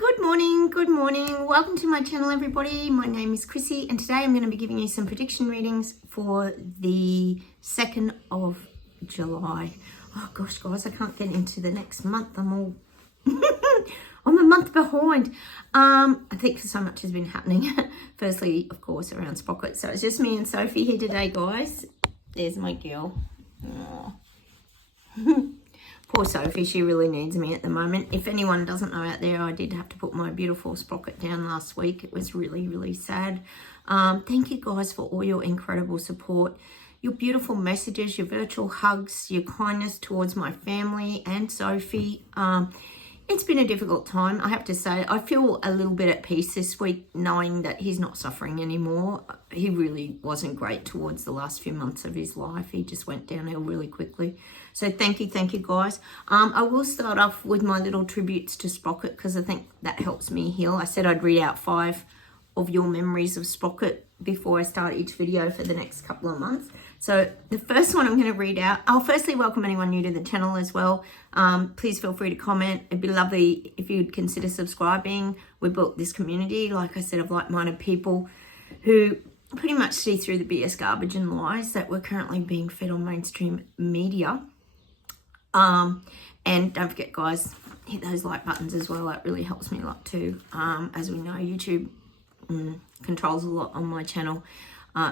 Good morning. Welcome to my channel, everybody. My name is Chrissy, and today I'm going to be giving you some prediction readings for the 2nd of July. Oh gosh, guys, I can't get into the next month. I'm a month behind. I think so much has been happening. Firstly, of course, around Sprocket. So it's just me and Sophie here today, guys. There's my girl. Poor Sophie, she really needs me at the moment. If anyone doesn't know out there, I did have to put my beautiful Sprocket down last week. It was really, really sad. Thank you guys for all your incredible support, your beautiful messages, your virtual hugs, your kindness towards my family and Sophie. It's been a difficult time, I have to say. I feel a little bit at peace this week knowing that he's not suffering anymore. He really wasn't great towards the last few months of his life. He just went downhill really quickly. So thank you guys. I will start off with my little tributes to Sprocket because I think that helps me heal. I said I'd read out 5 of your memories of Sprocket before I start each video for the next couple of months. So the first one I'm going to read out, I'll firstly welcome anyone new to the channel as well. Please feel free to comment. It'd be lovely if you'd consider subscribing. We built this community, like I said, of like-minded people who pretty much see through the BS garbage and lies that we're currently being fed on mainstream media. And don't forget, guys, hit those like buttons as well. That really helps me a lot too. As we know, YouTube controls a lot on my channel,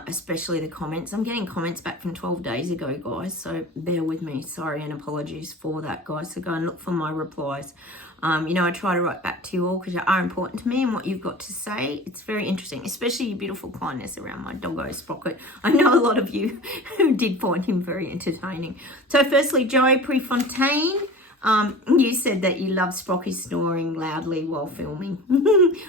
especially the comments. I'm getting comments back from 12 days ago, guys, so bear with me. Sorry and apologies for that, guys. So go and look for my replies. I try to write back to you all because you are important to me and what you've got to say. It's very interesting, especially your beautiful kindness around my doggo Sprocket. I know a lot of you who did find him very entertaining. So firstly, Joe Prefontaine. You said that you love Sprocky snoring loudly while filming.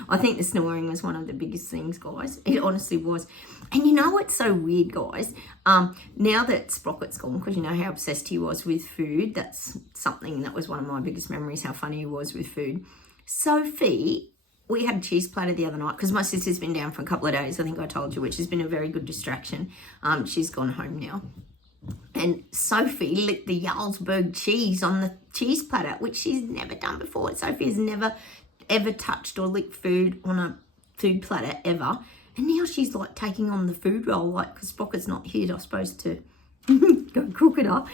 I think the snoring was one of the biggest things, guys. It honestly was. And you know what's so weird, guys? Now that Sprocket's gone, because you know how obsessed he was with food, that's something that was one of my biggest memories, how funny he was with food. Sophie, we had a cheese platter the other night because my sister's been down for a couple of days, I think I told you, which has been a very good distraction. She's gone home now. And Sophie licked the Jarlsberg cheese on the cheese platter, which she's never done before. Sophie's never, ever touched or licked food on a food platter, ever. And now she's like taking on the food role, like, because Sprocket's not here, I'm supposed to go cook it up.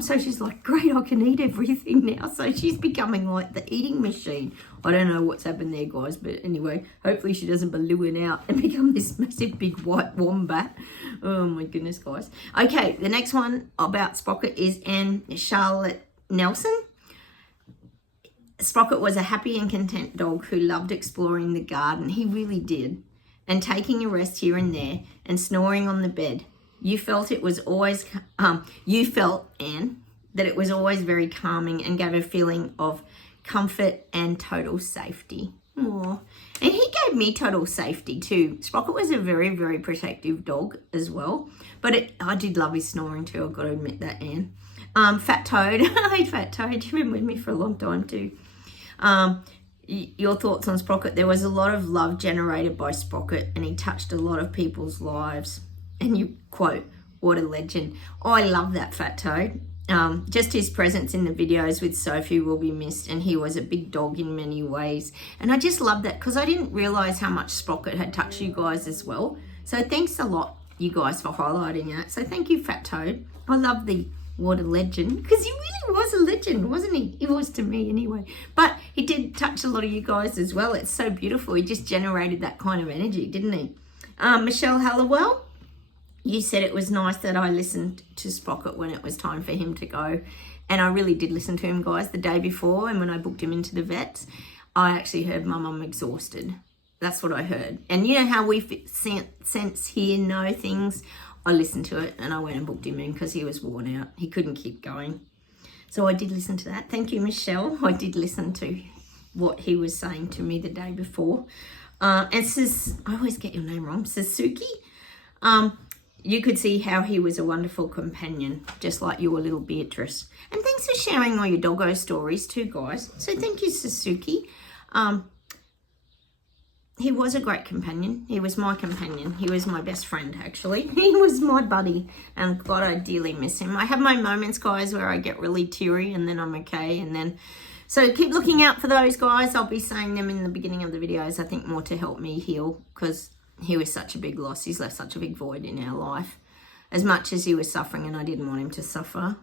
So she's like, great, I can eat everything now. So she's becoming like the eating machine. I don't know what's happened there, guys, but anyway, hopefully she doesn't balloon out and become this massive big white wombat. Oh my goodness, guys. Okay, the next one about Sprocket is Anne Charlotte Nelson. Sprocket was a happy and content dog who loved exploring the garden. He really did. And taking a rest here and there and snoring on the bed. You felt it was always, Anne, that it was always very calming and gave a feeling of comfort and total safety. Aww. And he gave me total safety too. Sprocket was a very, very protective dog as well. But I did love his snoring too, I've got to admit that, Anne. Fat Toad. Hey, Fat Toad, you've been with me for a long time too. Your thoughts on Sprocket. There was a lot of love generated by Sprocket and he touched a lot of people's lives. And you quote, what a legend. Oh, I love that, Fat Toad. Just his presence in the videos with Sophie will be missed, and he was a big dog in many ways. And I just love that because I didn't realise how much Sprocket had touched you guys as well. So thanks a lot, you guys, for highlighting that. So thank you, Fat Toad. I love the what a legend, because he really was a legend, wasn't he? He was to me anyway. But he did touch a lot of you guys as well. It's so beautiful. He just generated that kind of energy, didn't he? Michelle Halliwell. You said it was nice that I listened to Sprocket when it was time for him to go. And I really did listen to him, guys, the day before. And when I booked him into the vets, I actually heard my mum exhausted. That's what I heard. And you know how we sense, hear, know things? I listened to it and I went and booked him in because he was worn out. He couldn't keep going. So I did listen to that. Thank you, Michelle. I did listen to what he was saying to me the day before. And I always get your name wrong, Suzuki. You could see how he was a wonderful companion, just like your little Beatrice. And thanks for sharing all your doggo stories too, guys. So thank you, Suzuki. He was a great companion. He was my companion. He was my best friend, actually. He was my buddy, and God, I dearly miss him. I have my moments, guys, where I get really teary, and then I'm okay, and then So keep looking out for those, guys. I'll be saying them in the beginning of the videos, I think more to help me heal, because he was such a big loss. He's left such a big void in our life, as much as he was suffering, and I didn't want him to suffer.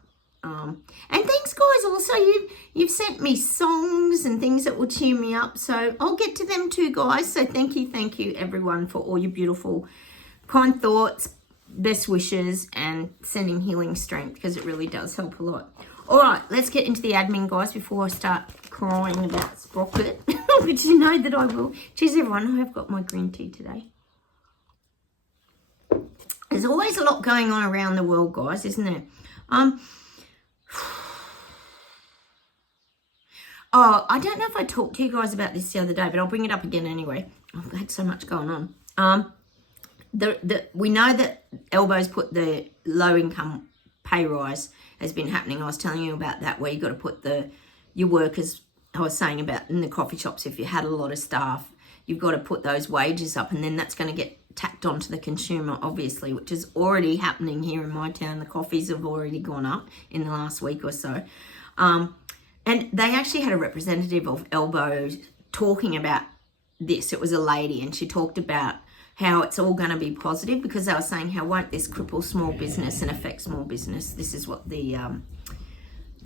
And thanks, guys. Also, you've sent me songs and things that will cheer me up, so I'll get to them too, guys. So thank you, everyone, for all your beautiful, kind thoughts, best wishes, and sending healing strength, because it really does help a lot. All right, let's get into the admin, guys, before I start crying about Sprocket, which you know that I will. Cheers, everyone. I have got my green tea today. There's always a lot going on around the world, guys, isn't there? Oh, I don't know if I talked to you guys about this the other day, but I'll bring it up again anyway. I've had so much going on. We know that Elbow's put the low income pay rise has been happening. I was telling you about that, where you got to put your workers, I was saying about in the coffee shops, if you had a lot of staff, you've got to put those wages up, and then that's going to get tacked onto the consumer, obviously, which is already happening here in my town. The coffees have already gone up in the last week or so. And they actually had a representative of Elbow talking about this. It was a lady, and she talked about how it's all going to be positive, because they were saying, how won't this cripple small business and affect small business? This is what the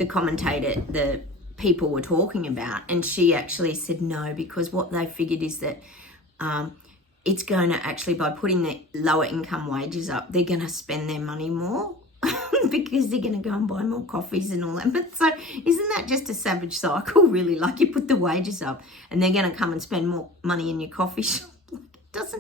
commentator, the people were talking about. And she actually said no, because what they figured is that it's going to actually, by putting the lower income wages up, they're going to spend their money more because they're going to go and buy more coffees and all that. But so isn't that just a savage cycle, really? Like, you put the wages up and they're going to come and spend more money in your coffee shop. Does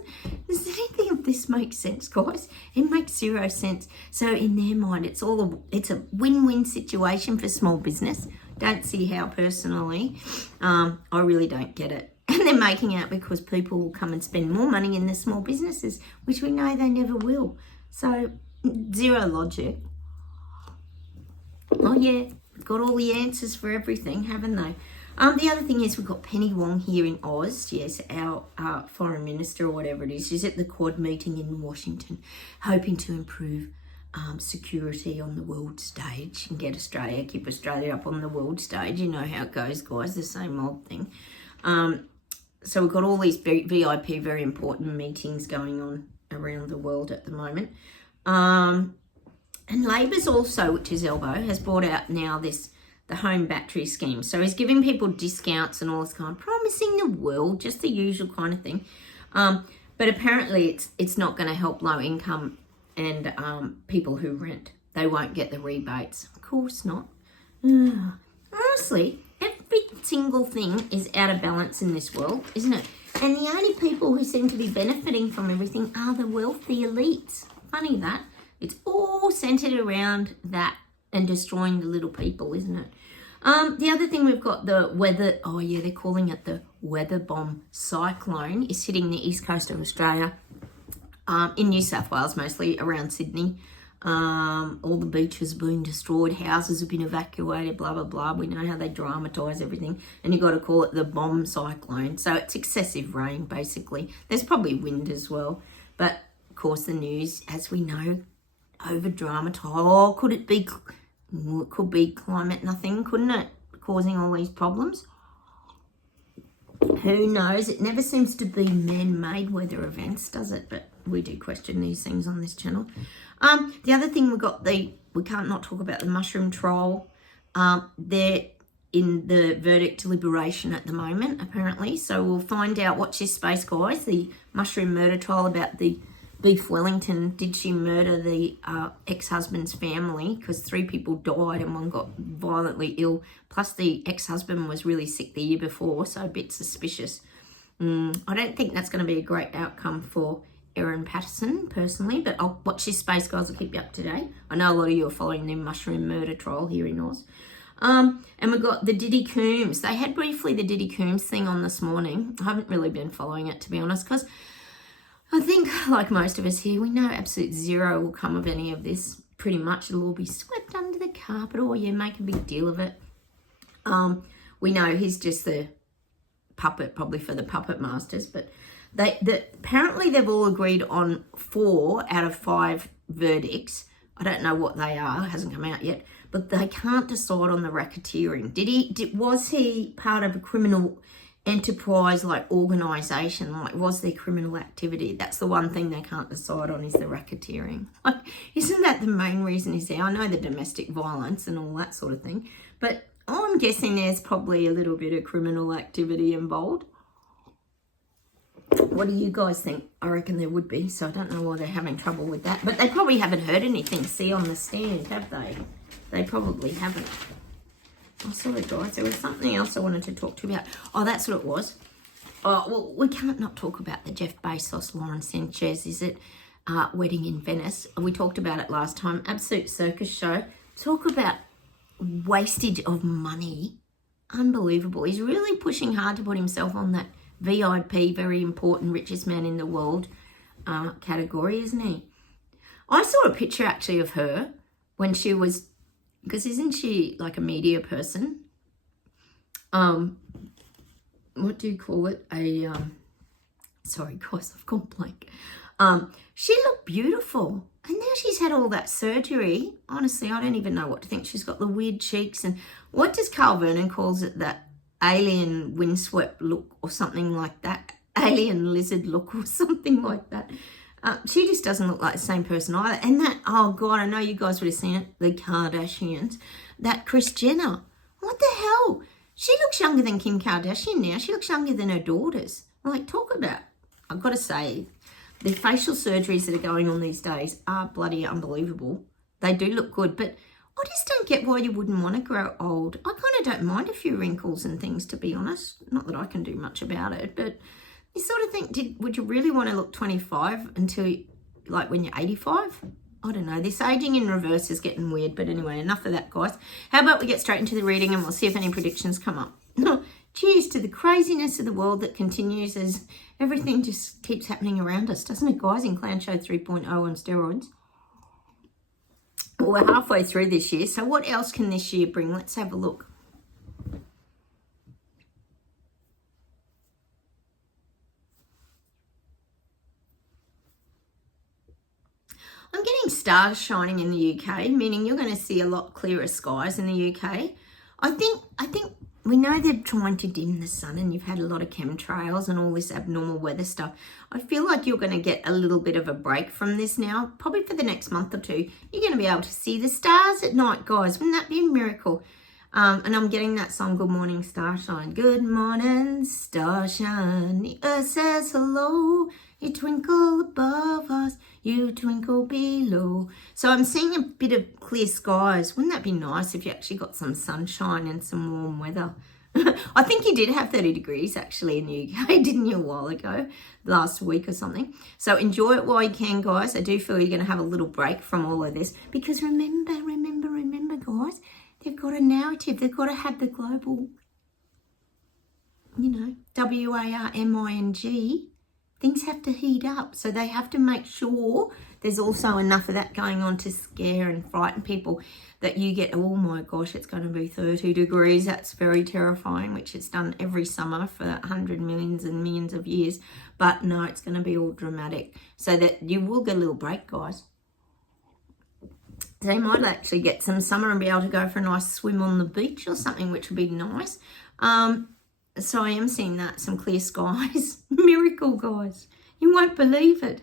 anything of this make sense, guys? It makes zero sense. So in their mind, it's a win-win situation for small business. Don't see how, personally. I really don't get it. And they're making out because people will come and spend more money in the small businesses, which we know they never will. So zero logic. Oh yeah, got all the answers for everything, haven't they? The other thing is, we've got Penny Wong here in Oz. Yes, our foreign minister, or whatever it is. She's at the Quad meeting in Washington, hoping to improve security on the world stage and keep Australia up on the world stage. You know how it goes, guys, the same old thing. So we've got all these VIP, very important meetings going on around the world at the moment. And Labor's also, which is Elbow, has brought out now the home battery scheme. So he's giving people discounts and all this kind of promising the world, just the usual kind of thing. But apparently it's not going to help low income and people who rent. They won't get the rebates. Of course not. Honestly, every single thing is out of balance in this world, isn't it? And the only people who seem to be benefiting from everything are the wealthy elites. Funny that. It's all centered around that and destroying the little people, isn't it? The other thing, we've got the weather. Oh yeah, they're calling it the weather bomb cyclone. Is hitting the east coast of Australia, in New South Wales, mostly around Sydney. All the beaches have been destroyed, houses have been evacuated, blah blah blah. We know how they dramatise everything, and you've got to call it the bomb cyclone. So it's excessive rain, basically. There's probably wind as well, but of course the news, as we know, over dramatise. Oh, could it be? It could be climate nothing, couldn't it? Causing all these problems. Who knows? It never seems to be man-made weather events, does it? But we do question these things on this channel. The other thing, we can't not talk about the mushroom troll. They're in the verdict deliberation at the moment, apparently. So we'll find out. Watch this space, guys. The mushroom murder trial about the Beef Wellington. Did she murder the ex-husband's family? Because 3 people died and 1 got violently ill. Plus the ex-husband was really sick the year before, so a bit suspicious. I don't think that's going to be a great outcome for Erin Patterson, personally, but I'll watch this space, guys. I'll keep you up to date. I know a lot of you are following the mushroom murder trial here in Oz. And we've got the Diddy Coombs. They had briefly the Diddy Coombs thing on this morning. I haven't really been following it, to be honest, because I think, like most of us here, we know absolute zero will come of any of this. Pretty much it'll all be swept under the carpet, or you make a big deal of it. We know he's just the puppet, probably for the puppet masters, but apparently they've all agreed on 4 out of 5 verdicts. I don't know what they are, it hasn't come out yet, but they can't decide on the racketeering. Was he part of a criminal enterprise, like organisation? Like, was there criminal activity? That's the one thing they can't decide on, is the racketeering. Like, isn't that the main reason he's there? I know the domestic violence and all that sort of thing, but I'm guessing there's probably a little bit of criminal activity involved. What do you guys think? I reckon there would be, so I don't know why they're having trouble with that. But they probably haven't heard anything, see, on the stand, have they? They probably haven't. Oh, sorry, guys. There was something else I wanted to talk to you about. Oh, that's what it was. Oh, well, we can't not talk about the Jeff Bezos, Lauren Sanchez, is it? Wedding in Venice. We talked about it last time. Absolute circus show. Talk about wastage of money. Unbelievable. He's really pushing hard to put himself on that VIP, very important, richest man in the world category, isn't he? I saw a picture actually of her when she was, because isn't she like a media person? What do you call it? Sorry guys, I've gone blank. She looked beautiful, and now she's had all that surgery. Honestly, I don't even know what to think. She's got the weird cheeks, and what does Carl Vernon calls it, that alien windswept look or something like that, alien lizard look or something like that. She just doesn't look like the same person either. And that, oh God, I know you guys would have seen it, the Kardashians, that Kris Jenner. What the hell? She looks younger than Kim Kardashian now. She looks younger than her daughters. Like, talk about, I've got to say, the facial surgeries that are going on these days are bloody unbelievable. They do look good, but I just don't get why you wouldn't want to grow old. I kind of don't mind a few wrinkles and things, to be honest. Not that I can do much about it, but you sort of think, would you really want to look 25 until, like, when you're 85? I don't know. This aging in reverse is getting weird, but anyway, enough of that, guys. How about we get straight into the reading and we'll see if any predictions come up. Cheers to the craziness of the world that continues as everything just keeps happening around us, doesn't it, guys, in Clown Show 3.0 on steroids? Well, we're halfway through this year, so what else can this year bring? Let's have a look. I'm getting stars shining in the UK, meaning you're going to see a lot clearer skies in the UK. I think we know they're trying to dim the sun, and you've had a lot of chemtrails and all this abnormal weather stuff. I feel like you're going to get a little bit of a break from this now, probably for the next month or two. You're going to be able to see the stars at night, guys. Wouldn't that be a miracle? And I'm getting that song, Good Morning Starshine. Good morning, starshine. The earth says hello. You twinkle above us, you twinkle below. So I'm seeing a bit of clear skies. Wouldn't that be nice if you actually got some sunshine and some warm weather? I think you did have 30 degrees actually in the UK, didn't you, a while ago, last week or something. So enjoy it while you can, guys. I do feel you're going to have a little break from all of this, because remember, guys, they've got a narrative. They've got to have the global, WARMING. Things have to heat up, so they have to make sure there's also enough of that going on to scare and frighten people, that you get, oh my gosh, it's going to be 30 degrees. That's very terrifying, which it's done every summer for 100 millions and millions of years. But no, it's going to be all dramatic, so that you will get a little break, guys. They might actually get some summer and be able to go for a nice swim on the beach or something, which would be nice. So I am seeing that, some clear skies. Miracle, guys. You won't believe it.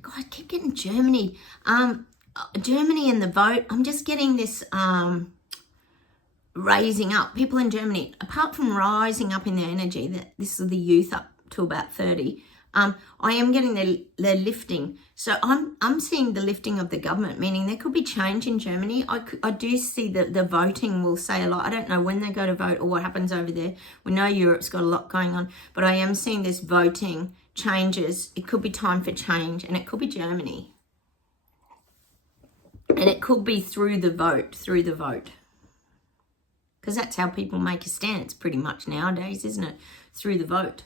God, I keep getting Germany. Germany and the vote. I'm just getting this raising up. People in Germany, apart from rising up in their energy, that this is the youth up to about 30, I am getting their lifting. So I'm seeing the lifting of the government, meaning there could be change in Germany. I do see that the voting will say a lot. I don't know when they go to vote or what happens over there. We know Europe's got a lot going on, but I am seeing this voting changes. It could be time for change, and it could be Germany. And it could be through the vote. Because that's how people make a stance pretty much nowadays, isn't it? Through the vote.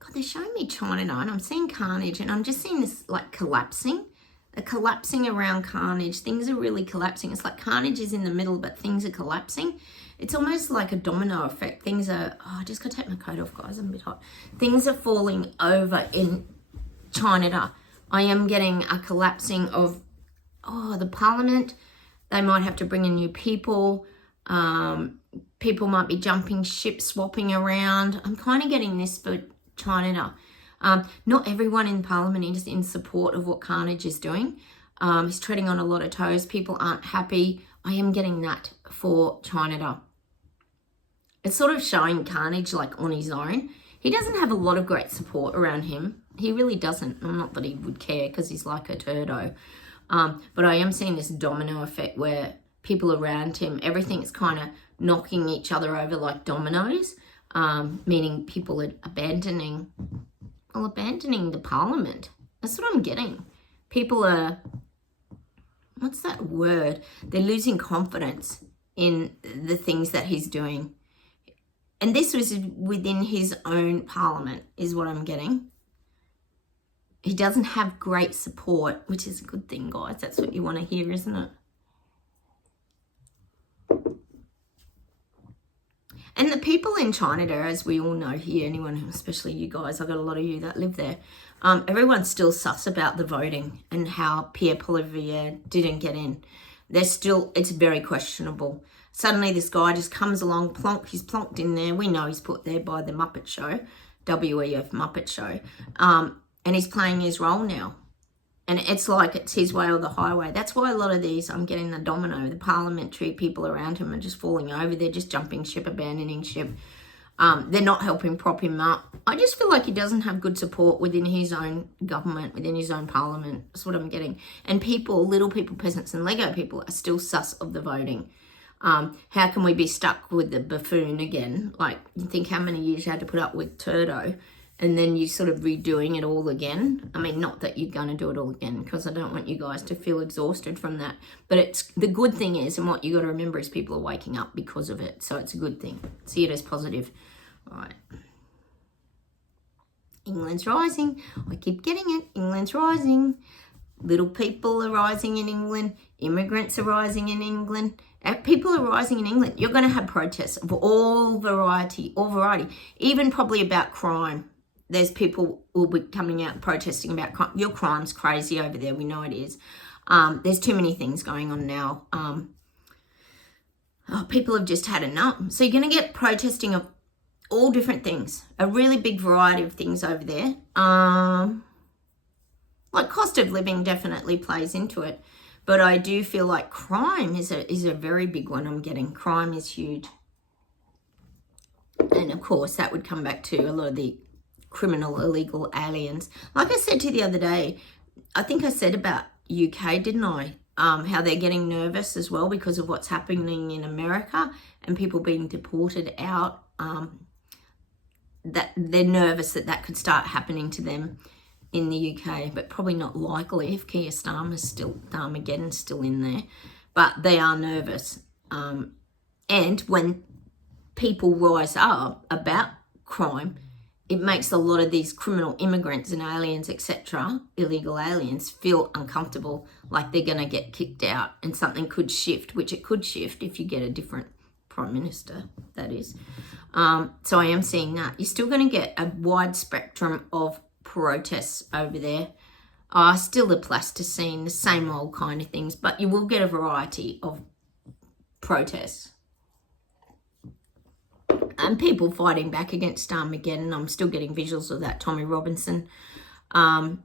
God, they're showing me China now, and I'm seeing carnage, and I'm just seeing this like collapsing. a collapsing around carnage. Things are really collapsing. It's like carnage is in the middle, but things are collapsing. It's almost like a domino effect. Things are, I just got to take my coat off, guys. I'm a bit hot. Things are falling over in China. I am getting a collapsing of, the parliament. They might have to bring in new people. People might be jumping ship, swapping around. I'm kind of getting this for China. Not everyone in parliament is in support of what Carnage is doing. He's treading on a lot of toes. People aren't happy. I am getting that for China. It's sort of showing Carnage like on his own. He doesn't have a lot of great support around him. He really doesn't. Not that he would care because he's like a turdo. But I am seeing this domino effect where people around him, everything's kind of knocking each other over like dominoes, meaning people are abandoning the parliament. That's what I'm getting. People are, what's that word? They're losing confidence in the things that he's doing. And this was within his own parliament, is what I'm getting. He doesn't have great support, which is a good thing, guys. That's what you want to hear, isn't it? And the people in China, as we all know here, anyone, especially you guys, I've got a lot of you that live there, everyone's still sus about the voting and how Pierre Poilievre didn't get in. It's very questionable. Suddenly this guy just comes along, he's plonked in there. We know he's put there by the Muppet Show, WEF Muppet Show, and he's playing his role now. And it's like it's his way or the highway. That's why a lot of these, I'm getting the domino, the parliamentary people around him are just falling over. They're just jumping ship, abandoning ship. They're not helping prop him up. I just feel like he doesn't have good support within his own government, within his own parliament. That's what I'm getting. And people, little people, peasants and Lego people are still sus of the voting. How can we be stuck with the buffoon again? Like, you think how many years you had to put up with Turdo, and then you sort of redoing it all again. I mean, not that you're going to do it all again, because I don't want you guys to feel exhausted from that. But it's the good thing is, and what you got to remember is people are waking up because of it. So it's a good thing. See it as positive. All right. England's rising. I keep getting it. England's rising. Little people are rising in England. Immigrants are rising in England. People are rising in England. You're going to have protests of all variety, even probably about crime. There's people will be coming out protesting about crime. Your crime's crazy over there. We know it is. There's too many things going on now. People have just had enough. So you're going to get protesting of all different things. A really big variety of things over there. Like cost of living definitely plays into it. But I do feel like crime is a very big one I'm getting. Crime is huge. And of course, that would come back to a lot of the criminal, illegal aliens. Like I said to you the other day, I think I said about UK, didn't I? How they're getting nervous as well because of what's happening in America and people being deported out. That they're nervous that could start happening to them in the UK, but probably not likely if Keir Starmer's still, Armageddon's still in there. But they are nervous. And when people rise up about crime, it makes a lot of these criminal immigrants and aliens, etc., illegal aliens, feel uncomfortable, like they're going to get kicked out and something could shift, which it could shift if you get a different Prime Minister, that is. So I am seeing that. You're still going to get a wide spectrum of protests over there. Still the plasticine, the same old kind of things, but you will get a variety of protests. And people fighting back against Armageddon. I'm still getting visuals of that, Tommy Robinson. I'm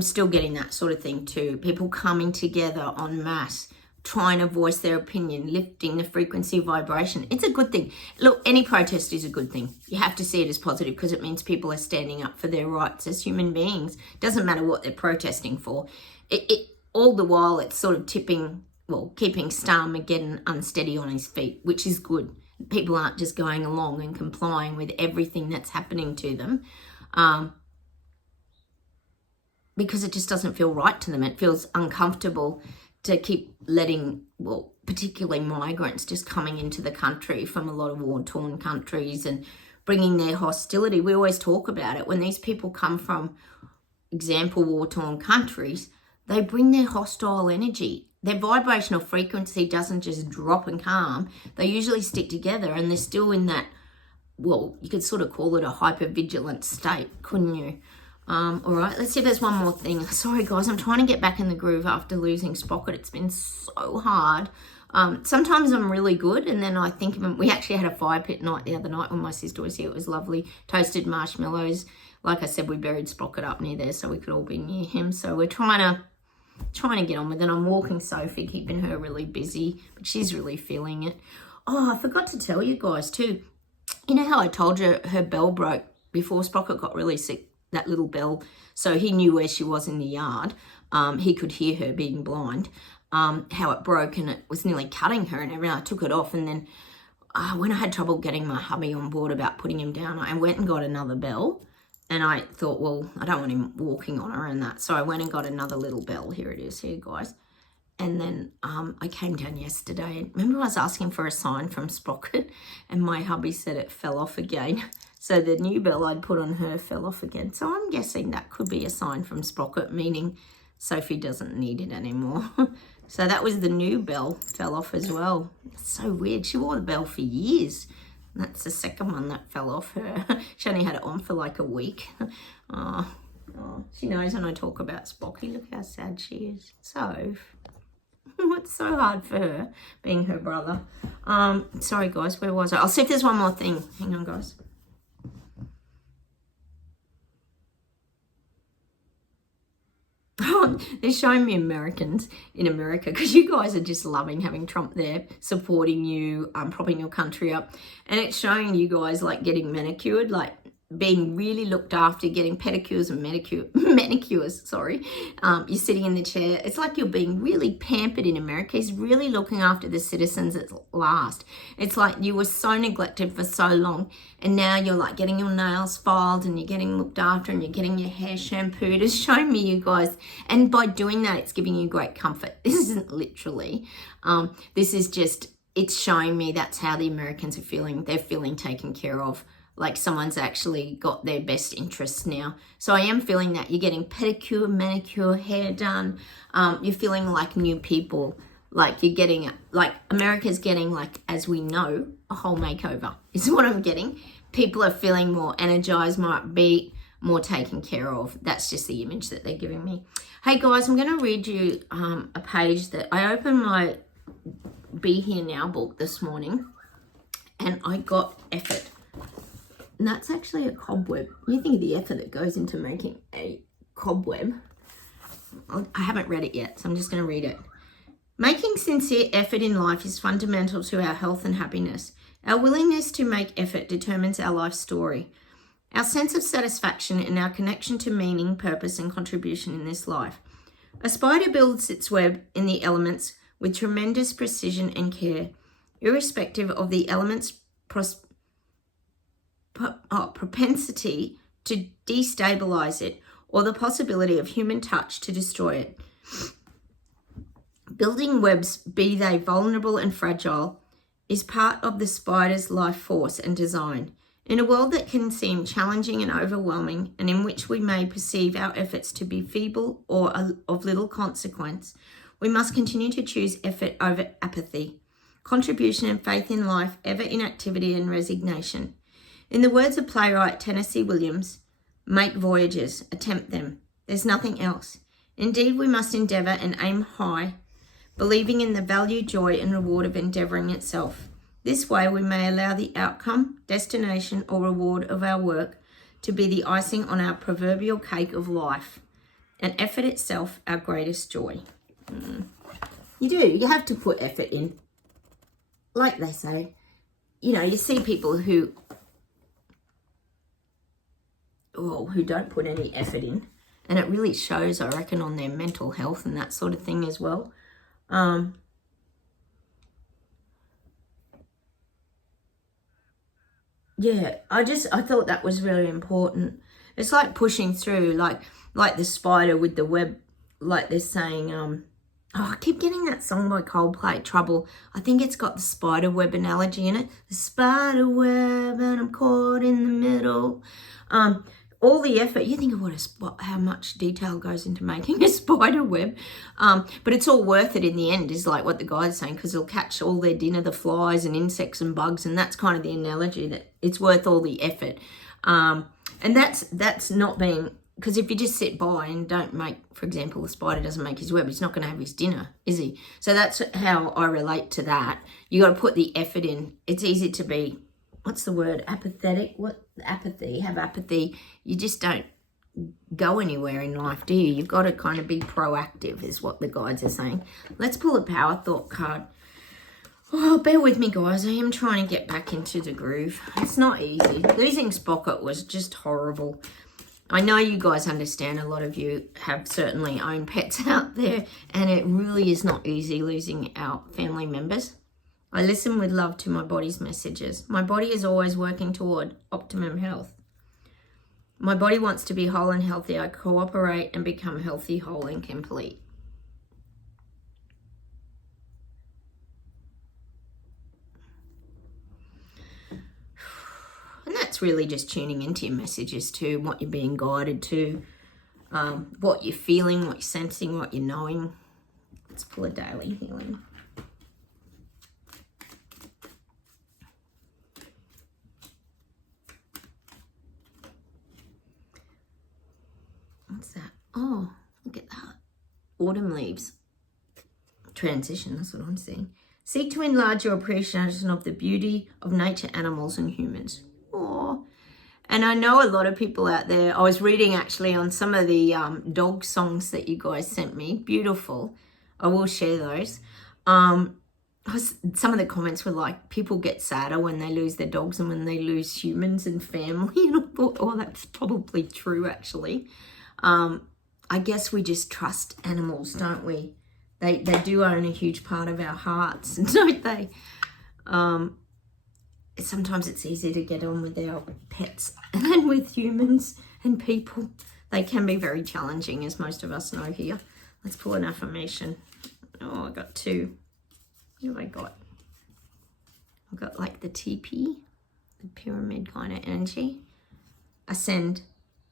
still getting that sort of thing too. People coming together en masse, trying to voice their opinion, lifting the frequency vibration. It's a good thing. Look, any protest is a good thing. You have to see it as positive because it means people are standing up for their rights as human beings. Doesn't matter what they're protesting for. All the while it's sort of keeping Starmageddon unsteady on his feet, which is good. People aren't just going along and complying with everything that's happening to them because it just doesn't feel right to them. It feels uncomfortable to keep letting, particularly migrants just coming into the country from a lot of war-torn countries and bringing their hostility. We always talk about it. When these people come from, example, war-torn countries, they bring their hostile energy. Their vibrational frequency doesn't just drop and calm. They usually stick together, and they're still in that, well, you could sort of call it a hypervigilant state, couldn't you? All right, let's see if there's one more thing. Sorry, guys, I'm trying to get back in the groove after losing Sprocket. It's been so hard. Sometimes I'm really good, and then I think of them. We actually had a fire pit night the other night when my sister was here. It was lovely. Toasted marshmallows. Like I said, we buried Sprocket up near there so we could all be near him. So we're trying to get on with it. I'm walking Sophie, keeping her really busy, but she's really feeling it. Oh, I forgot to tell you guys too. You know how I told you her bell broke before Sprocket got really sick? That little bell, so he knew where she was in the yard. He could hear her being blind, how it broke, and it was nearly cutting her and everything. I took it off, and then when I had trouble getting my hubby on board about putting him down, I went and got another bell, and I thought, well, I don't want him walking on her and that, so I went and got another little bell. Here it is here, guys. And then I came down yesterday, and remember I was asking for a sign from Sprocket, and my hubby said it fell off again. So the new bell I'd put on her fell off again. So I'm guessing that could be a sign from Sprocket, meaning Sophie doesn't need it anymore. So that was the new bell, fell off as well. It's so weird. She wore the bell for years. That's the second one that fell off her. She only had it on for like a week. Oh, she knows when I talk about Spocky. Look how sad she is. So it's so hard for her, being her brother. Sorry, guys, where was I? I'll see if there's one more thing. Hang on, guys. Oh, they're showing me Americans in America, because you guys are just loving having Trump there, supporting you, propping your country up. And it's showing you guys like getting manicured, like being really looked after, getting pedicures and manicures, sorry. You're sitting in the chair. It's like you're being really pampered in America. He's really looking after the citizens at last. It's like you were so neglected for so long, and now you're like getting your nails filed, and you're getting looked after, and you're getting your hair shampooed. It's showing me you guys, and by doing that, it's giving you great comfort. This isn't literally. This is just, it's showing me that's how the Americans are feeling. They're feeling taken care of. Like someone's actually got their best interests now. So I am feeling that. You're getting pedicure, manicure, hair done. You're feeling like new people. Like you're getting, like America's getting, like, as we know, a whole makeover is what I'm getting. People are feeling more energized, more upbeat, more taken care of. That's just the image that they're giving me. Hey guys, I'm going to read you a page that I opened my Be Here Now book this morning, and I got effort. And that's actually a cobweb. You think of the effort that goes into making a cobweb. I haven't read it yet, so I'm just going to read it. Making sincere effort in life is fundamental to our health and happiness. Our willingness to make effort determines our life story, our sense of satisfaction, and our connection to meaning, purpose, and contribution in this life. A spider builds its web in the elements with tremendous precision and care, irrespective of the element's propensity to destabilize it or the possibility of human touch to destroy it. Building webs, be they vulnerable and fragile, is part of the spider's life force and design. In a world that can seem challenging and overwhelming, and in which we may perceive our efforts to be feeble or of little consequence, we must continue to choose effort over apathy, contribution and faith in life, ever inactivity and resignation. In the words of playwright Tennessee Williams, make voyages, attempt them. There's nothing else. Indeed, we must endeavour and aim high, believing in the value, joy and reward of endeavouring itself. This way we may allow the outcome, destination or reward of our work to be the icing on our proverbial cake of life, and effort itself our greatest joy. You do. You have to put effort in. Like they say, you know, you see people who don't put any effort in, and it really shows, I reckon, on their mental health and that sort of thing as well. Yeah, I thought that was really important. It's like pushing through, like the spider with the web, like they're saying, I keep getting that song by Coldplay, Trouble. I think it's got the spider web analogy in it. The spider web and I'm caught in the middle. all the effort, you think of how much detail goes into making a spider web, but it's all worth it in the end, is like what the guy's saying, because it'll catch all their dinner, the flies and insects and bugs, and that's kind of the analogy, that it's worth all the effort. And that's not being, because if you just sit by and don't make, for example, the spider doesn't make his web, he's not going to have his dinner, is he? So that's how I relate to that. You got to put the effort in. It's easy to be, what's the word, apathetic? Have apathy. You just don't go anywhere in life, do you? You've got to kind of be proactive, is what the guides are saying. Let's pull a power thought card. Oh, bear with me, guys. I am trying to get back into the groove. It's not easy. Losing Spocket was just horrible. I know you guys understand. A lot of you have certainly owned pets out there, and it really is not easy losing our family members. I listen with love to my body's messages. My body is always working toward optimum health. My body wants to be whole and healthy. I cooperate and become healthy, whole, and complete. And that's really just tuning into your messages too, what you're being guided to, what you're feeling, what you're sensing, what you're knowing. Let's pull a daily healing. What's that? Oh, look at that. Autumn leaves. Transition, that's what I'm seeing. Seek to enlarge your appreciation of the beauty of nature, animals, and humans. Oh, and I know a lot of people out there, I was reading actually on some of the dog songs that you guys sent me. Beautiful. I will share those. Some of the comments were like, people get sadder when they lose their dogs and when they lose humans and family. And I thought, oh, that's probably true actually. I guess we just trust animals, don't we? They do own a huge part of our hearts, don't they? Sometimes it's easy to get on with our pets, and then with humans and people, they can be very challenging, as most of us know here. Let's pull an affirmation. Oh, I got two. What have I got? I've got like the teepee, the pyramid kind of energy. Ascend.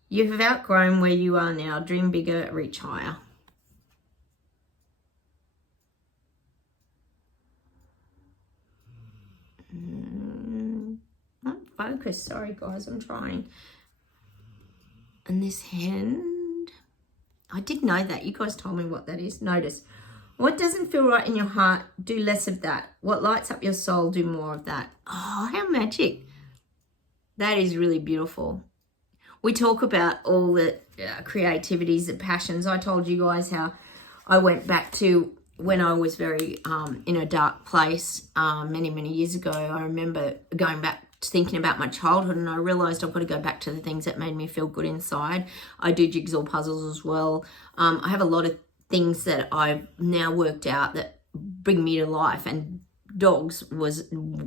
You have outgrown where you are now. Dream bigger, reach higher. Not focus. Sorry, guys. I'm trying. And this hand. I did know that. You guys told me what that is. Notice. What doesn't feel right in your heart, do less of that. What lights up your soul, do more of that. Oh, how magic. That is really beautiful. We talk about all the creativities, the passions. I told you guys how I went back to when I was very in a dark place many, many years ago. I remember going back to thinking about my childhood, and I realised I've got to go back to the things that made me feel good inside. I do jigsaw puzzles as well. I have a lot of things that I've now worked out that bring me to life, and dogs was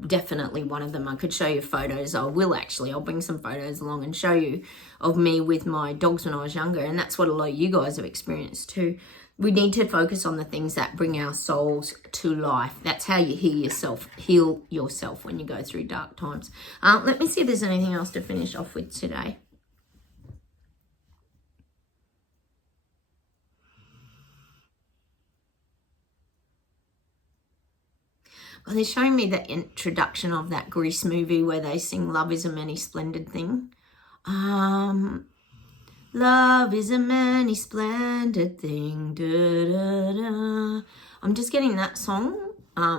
definitely one of them. I could show you photos. I will actually. I'll bring some photos along and show you of me with my dogs when I was younger, and that's what a lot of you guys have experienced too. We need to focus on the things that bring our souls to life. That's how you heal yourself when you go through dark times. Let me see if there's anything else to finish off with today. Well, they're showing me the introduction of that Grease movie where they sing Love is a Many Splendid Thing. Love is a many splendid thing. Da, da, da. I'm just getting that song.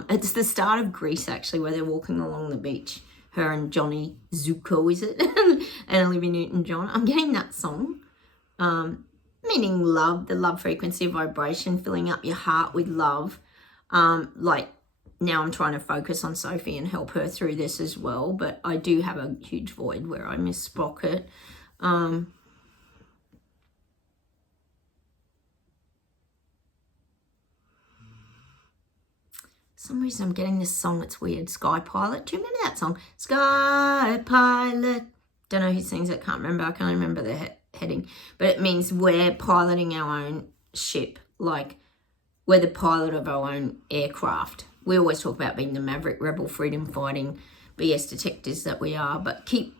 It's the start of Grease, actually, where they're walking along the beach. Her and Johnny Zuko, is it? And Olivia Newton-John. I'm getting that song. Meaning love, the love frequency, vibration, filling up your heart with love. Like, now I'm trying to focus on Sophie and help her through this as well. But I do have a huge void where I miss Sprocket. For some reason I'm getting this song. It's weird. Sky Pilot. Do you remember that song? Sky Pilot. Don't know who sings it. Can't remember. I can't remember the heading. But it means we're piloting our own ship. Like, we're the pilot of our own aircraft. We always talk about being the maverick, rebel, freedom fighting BS detectives that we are. But keep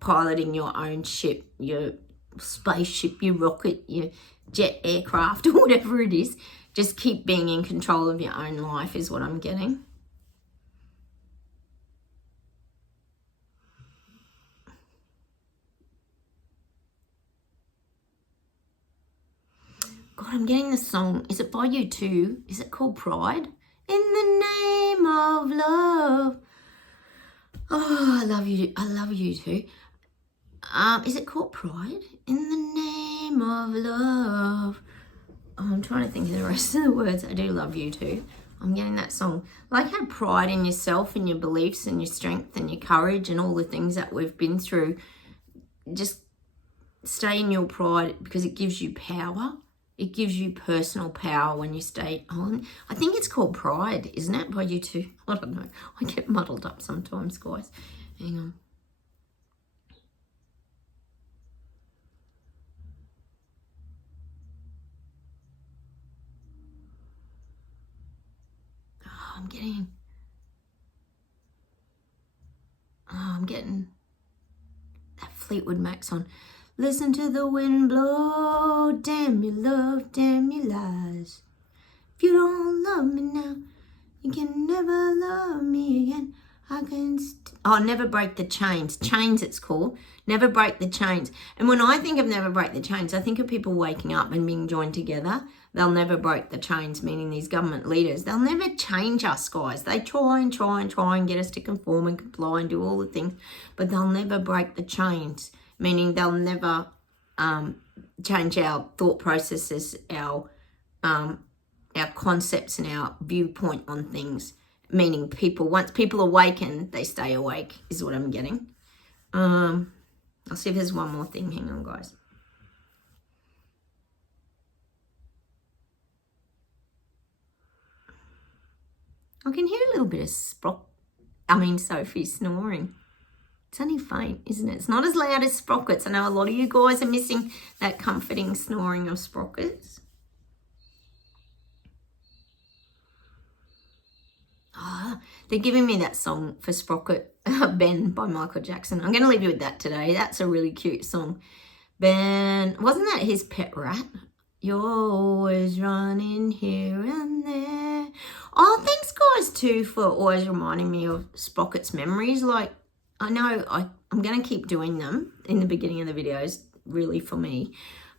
piloting your own ship, your spaceship, your rocket, your jet aircraft, or whatever it is. Just keep being in control of your own life is what I'm getting. God, I'm getting the song. Is it by U2? Is it called Pride? In the name of love. Oh, I love you. I love U2. Is it called Pride? In the name of love. Oh, I'm trying to think of the rest of the words. I do love U2. I'm getting that song. Like, have pride in yourself and your beliefs and your strength and your courage and all the things that we've been through. Just stay in your pride because it gives you power. It gives you personal power when you stay on. I think it's called Pride, isn't it, by U2? I don't know. I get muddled up sometimes, guys. Hang on. I'm getting that Fleetwood Mac on. Listen to the wind blow, damn your love, damn your lies. If you don't love me now, you can never love me again. Never break the chains. Chains, it's called. Never break the chains. And when I think of never break the chains, I think of people waking up and being joined together. They'll never break the chains, meaning these government leaders. They'll never change us, guys. They try and get us to conform and comply and do all the things, but they'll never break the chains, meaning they'll never change our thought processes, our concepts and our viewpoint on things. Meaning once people awaken, they stay awake, is what I'm getting. I'll see if there's one more thing. Hang on, guys. I can hear a little bit of Sophie snoring. It's only faint, isn't it? It's not as loud as Sprockets. I know a lot of you guys are missing that comforting snoring of Sprockets. They're giving me that song for Sprocket, Ben by Michael Jackson. I'm going to leave you with that today. That's a really cute song. Ben, wasn't that his pet rat? You're always running here and there. Oh, thanks guys too for always reminding me of Sprocket's memories. Like, I know I'm going to keep doing them in the beginning of the videos, really for me.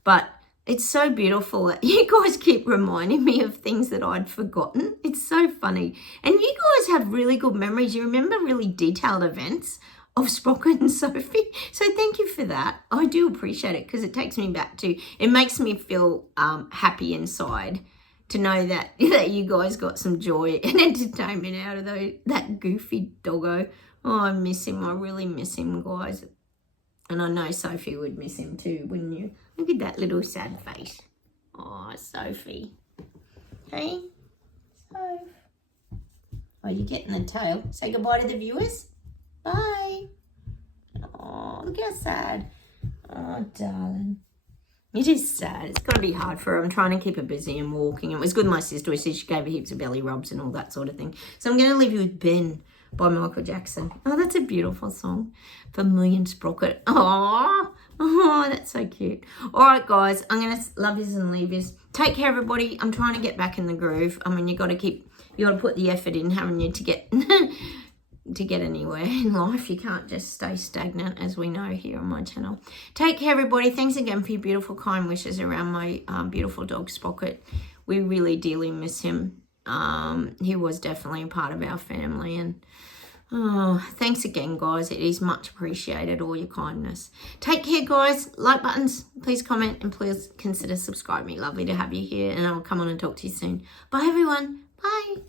But it's so beautiful that you guys keep reminding me of things that I'd forgotten. It's so funny. And you guys have really good memories. You remember really detailed events of Sprocket and Sophie. So thank you for that. I do appreciate it because it takes me back to, it makes me feel happy inside to know that you guys got some joy and entertainment out of that goofy doggo. Oh, I miss him. I really miss him, guys. And I know Sophie would miss him too, wouldn't you? Look at that little sad face. Oh, Sophie. Hey, Soph. Oh, you're getting the tail. Say goodbye to the viewers. Bye. Oh, look how sad. Oh, darling. It is sad. It's got to be hard for her. I'm trying to keep her busy and walking. It was good my sister said she gave her heaps of belly rubs and all that sort of thing. So I'm going to leave you with Ben by Michael Jackson. Oh, that's a beautiful song for Million Sprocket. Oh, that's so cute. All right, guys, I'm going to love yous and leave yous. Take care, everybody. I'm trying to get back in the groove. I mean, you got to put the effort in, haven't you, to get to get anywhere in life. You can't just stay stagnant, as we know here on my channel. Take care, everybody. Thanks again for your beautiful, kind wishes around my beautiful dog, Sprocket. We really dearly miss him. He was definitely a part of our family, and thanks again, guys. It is much appreciated, all your kindness. Take care, guys. Like buttons, please comment, and please consider subscribing. Lovely to have you here, and I'll come on and talk to you soon. Bye, everyone. Bye.